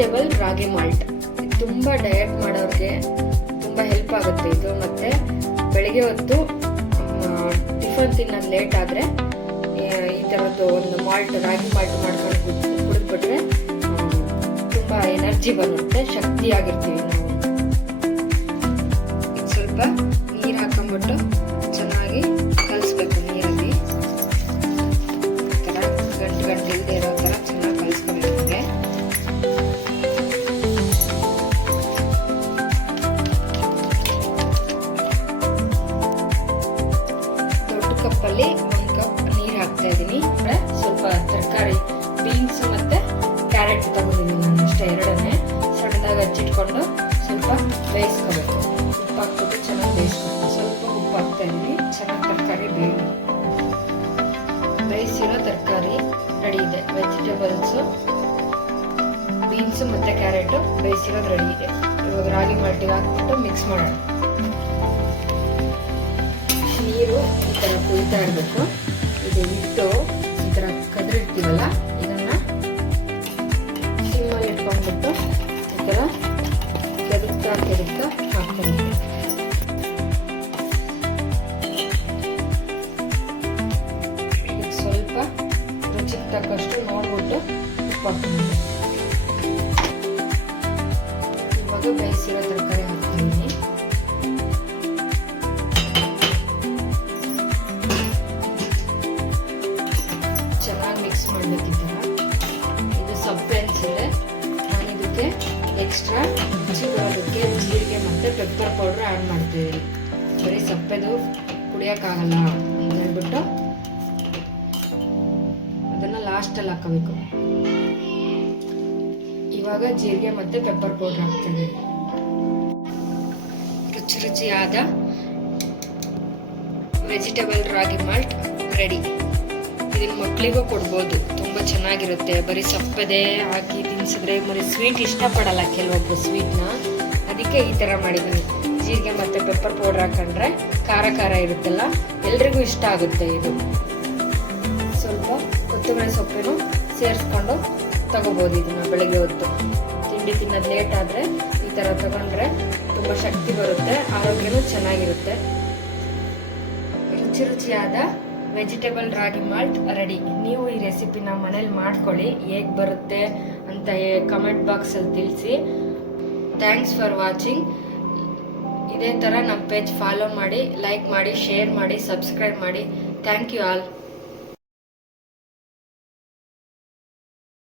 Vegetable ರಾಗಿ malt. ತುಂಬ diet ಮಾಡೋರಿಗೆ ತುಂಬ ಹೆಲ್ಪ್ ಆಗುತ್ತೆ ಇದು. ಮತ್ತು ಬೆಳಗ್ಗೆ ಹೊತ್ತು ಟಿಫನ್ ತಿನ್ನೋದು ಲೇಟ್ ಆದರೆ ಈ ಥರದ್ದು ಒಂದು ರಾಗಿ ಮಾಲ್ಟ್ ಮಾಡ್ಕೊಂಡು ಕುಡಿದ್ಬಿಟ್ರೆ ತುಂಬ ಎನರ್ಜಿ ಬರುತ್ತೆ, ಶಕ್ತಿಯಾಗಿರ್ತೀವಿ ನಾವು. ಸ್ವಲ್ಪ ನೀರು ಹಾಕೊಂಡ್ಬಿಟ್ಟು ಚೆನ್ನಾಗಿ ಕಲಿಸ್ಬೇಕು. ನೀರಲ್ಲಿ ಈ ಥರ ಗಂಟೆ ಇಲ್ಲದೆ ಇರೋ ಥರ ಚೆನ್ನಾಗಿ ಕಲಿಸ್ಕೋಬೇಕು. ದೊಡ್ಡ ಕಪ್ಪಲ್ಲಿ 1 ಕಪ್ ನೀರು ಹಾಕ್ತಾ ಇದ್ದೀನಿ. ಸ್ವಲ್ಪ ತರಕಾರಿ ಬೀನ್ಸ್ ಮತ್ತೆ ಕ್ಯಾರೆಟ್ ತಗೊಂಡಿದ್ದೀನಿ ನಾನು, ಅಷ್ಟೇ ಎರಡನ್ನೇ ಸಣ್ಣದಾಗಿ ಹಚ್ಚಿಟ್ಕೊಂಡು ಸ್ವಲ್ಪ ಬೇಯಿಸ್ಕೋಬೇಕು. ಉಪ್ಪು ಹಾಕ್ಬಿಟ್ಟು ಚೆನ್ನಾಗಿ ಬೇಯಿಸ್ಬೇಕು. ಸ್ವಲ್ಪ ಉಪ್ಪು ಹಾಕ್ತಾ ಇದ್ದೀನಿ, ಚೆನ್ನಾಗಿ ತರಕಾರಿ ಬೇಯಿಸಿರೋ ತರಕಾರಿ ರೆಡಿ ಇದೆ. ವೆಜಿಟೇಬಲ್ಸು ಬೀನ್ಸು ಮತ್ತು ಕ್ಯಾರೆಟು ಬೇಯಿಸಿರೋದು ರೆಡಿ ಇದೆ. ಇವಾಗ ರಾಗಿ ಮಾಲ್ಟಿಗೆ ಹಾಕ್ಬಿಟ್ಟು ಮಿಕ್ಸ್ ಮಾಡೋಣ. ನೀರು ಈ ಥರ ಕುಯ್ತಾ ಇರಬೇಕು. ಇದು ಹಿಟ್ಟು ಈ ಥರ ಕದರಿಡ್ತೀವಲ್ಲ, ಇದನ್ನು ಸಿಮ್ಮಲ್ಲಿ ಇಟ್ಕೊಂಡ್ಬಿಟ್ಟು ಈ ಥರ ಕೆದಕ್ತಾ ಹಾಕ್ಕೊಂಡು ಸ್ವಲ್ಪ ರುಚಿಗೆ ತಕ್ಕಷ್ಟು ನೋಡ್ಬಿಟ್ಟು ಉಪ್ಪು ಹಾಕ್ಕೊಂಡು ಇವಾಗ ಬೇಯಿಸಿರೋ ತರಕಾರಿ ಹಾಕ್ತೀನಿ. ಚೆನ್ನಾಗಿ ಮಿಕ್ಸ್ ಮಾಡಬೇಕಿದ್ದ. ಇದು ಸಪ್ಪೆ ಅನಿಸಿದೆ, ನಾನು ಇದಕ್ಕೆ ಎಕ್ಸ್ಟ್ರಾ ರುಚಿ ಬರೋದಕ್ಕೆ ಜೀರಿಗೆ ಮತ್ತು ಪೆಪ್ಪರ್ ಪೌಡ್ರ್ ಆ್ಯಡ್ ಮಾಡ್ತಿದ್ದೀನಿ. ಬರೀ ಸಪ್ಪೆದು ಕುಡಿಯೋಕ್ಕಾಗಲ್ಲ ಅಂತ ಹೇಳ್ಬಿಟ್ಟು ಅದನ್ನು ಲಾಸ್ಟಲ್ಲಿ ಹಾಕೋಬೇಕು. ಇವಾಗ ಜೀರಿಗೆ ಮತ್ತು ಪೆಪ್ಪರ್ ಪೌಡ್ರ್ ಹಾಕ್ತಿದ್ದೀನಿ. ರುಚಿಯಾದ ವೆಜಿಟೇಬಲ್ ರಾಗಿ ಮಾಲ್ಟ್ ರೆಡಿ. ಇದನ್ನ ಮಕ್ಕಳಿಗೂ ಕೊಡ್ಬೋದು, ತುಂಬ ಚೆನ್ನಾಗಿರುತ್ತೆ. ಬರೀ ಸಪ್ಪದೆ ಹಾಕಿ ತಿನ್ಸಿದ್ರೆ ಬರೀ ಸ್ವೀಟ್ ಇಷ್ಟಪಡಲ್ಲ ಕೆಲವೊಬ್ಬರು ಸ್ವೀಟ್ನ, ಅದಕ್ಕೆ ಈ ಥರ ಮಾಡಿದ್ದೀನಿ. ಜೀರಿಗೆ ಮತ್ತು ಪೆಪ್ಪರ್ ಪೌಡ್ರ್ ಹಾಕೊಂಡ್ರೆ ಖಾರ ಇರುತ್ತಲ್ಲ, ಎಲ್ರಿಗೂ ಇಷ್ಟ ಆಗುತ್ತೆ ಇದು. ಸ್ವಲ್ಪ ಕೊತ್ತಂಬರಿ ಸೊಪ್ಪೇನು ಸೇರಿಸ್ಕೊಂಡು ತಗೋಬೋದು. ಇದನ್ನು ಬೆಳಗ್ಗೆ ಹೊತ್ತು ತಿಂಡಿ ತಿನ್ನೋದು ಲೇಟ್ ಆದರೆ ಈ ಥರ ತಗೊಂಡ್ರೆ ತುಂಬ ಶಕ್ತಿ ಬರುತ್ತೆ, ಆರೋಗ್ಯನೂ ಚೆನ್ನಾಗಿರುತ್ತೆ. ರುಚಿಯಾದ ವೆಜಿಟೇಬಲ್ ರಾಗಿ ಮಾಲ್ಟ್ ರೆಡಿ. ನೀವು ಈ ರೆಸಿಪಿನ ಮನೇಲಿ ಮಾಡ್ಕೊಳ್ಳಿ, ಹೇಗೆ ಬರುತ್ತೆ ಅಂತ ಕಮೆಂಟ್ ಬಾಕ್ಸಲ್ಲಿ ತಿಳಿಸಿ. Thanks for watching. ಇದೇ ಥರ ನಮ್ಮ ಪೇಜ್ ಫಾಲೋ ಮಾಡಿ, ಲೈಕ್ ಮಾಡಿ, ಶೇರ್ ಮಾಡಿ, ಸಬ್ಸ್ಕ್ರೈಬ್ ಮಾಡಿ. Thank you all.